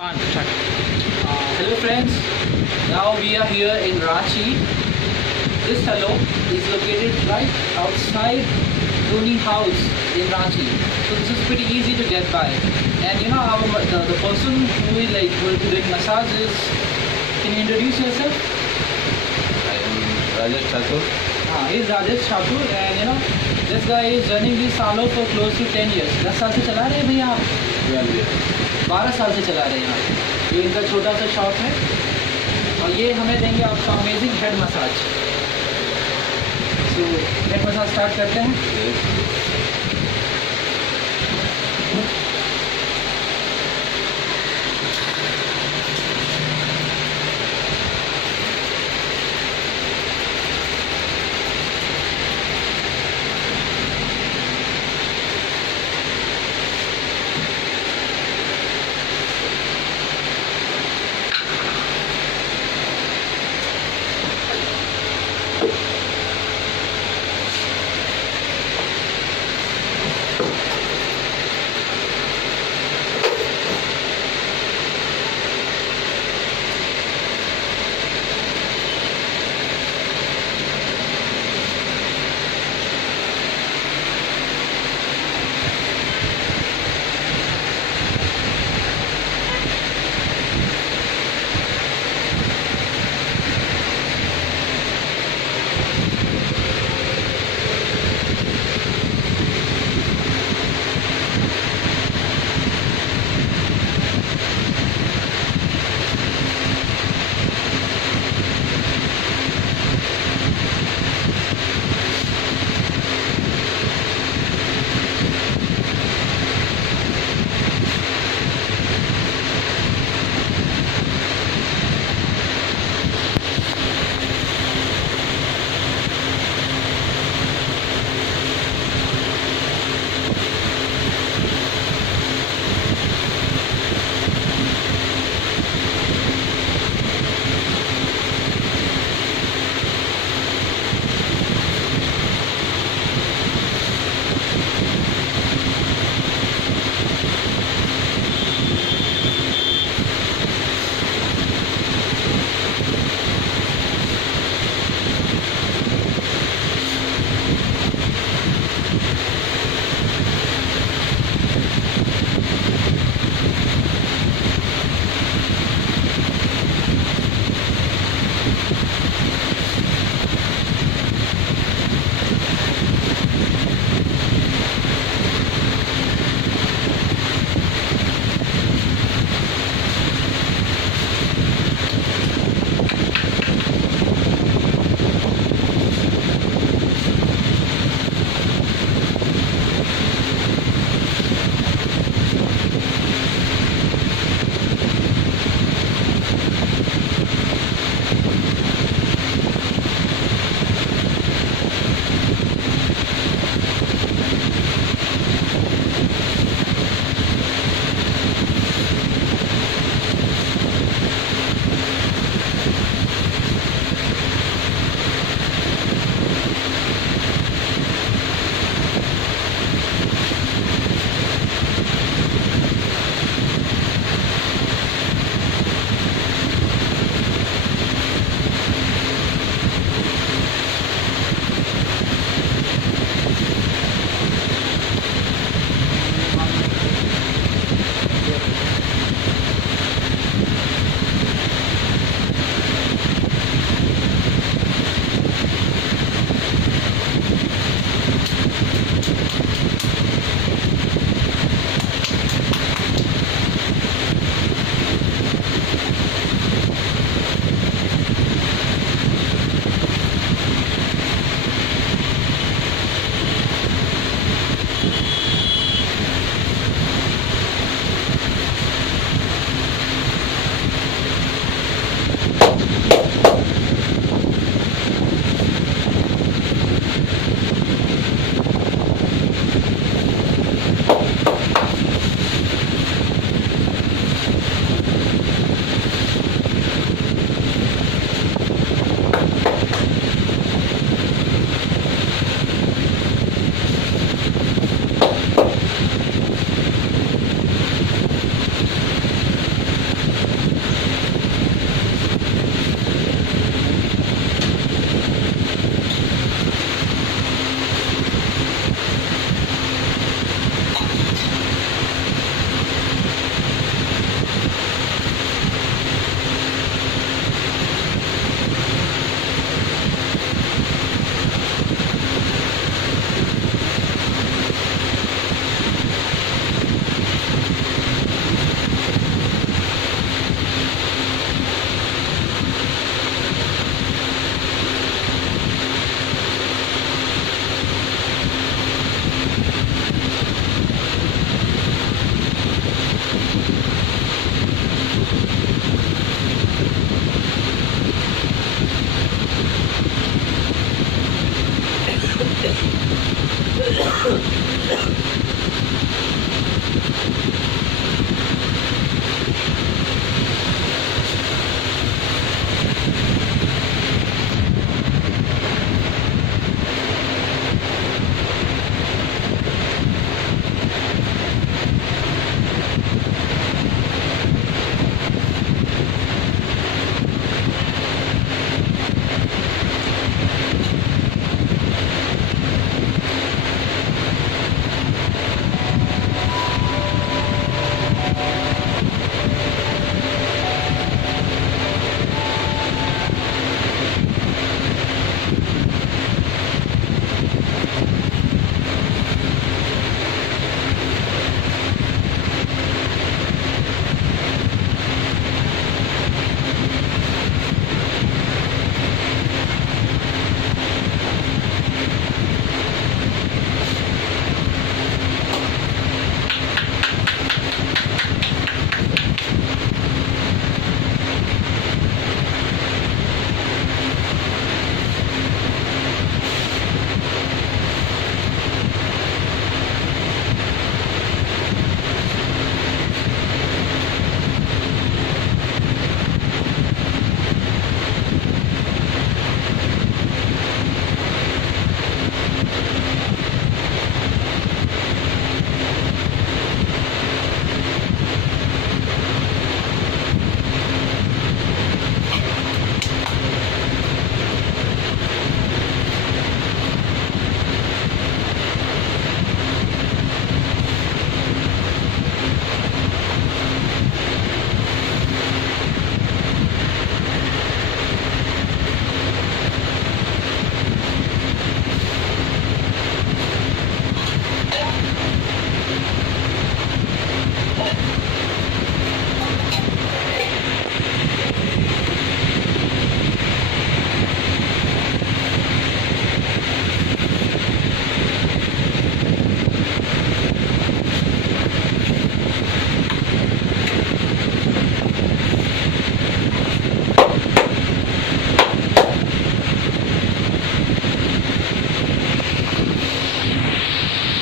Hello friends, now we are here in Ranchi. This salon is located right outside Dhoni House in Ranchi. So this is pretty easy to get by. And you know the person who is like will be doing massages. Can you introduce yourself? I am Rajesh Thakur. He is Rajesh Thakur, and you know this guy is running this salon for close to 10 years. 10 साल से चला रहे हैं भैया आप? 12 साल से चला रहे हैं यहाँ। ये इनका छोटा सा शॉप है और ये हमें देंगे आपका अमेजिंग हेड मसाज। तो हेड मसाज स्टार्ट करते हैं।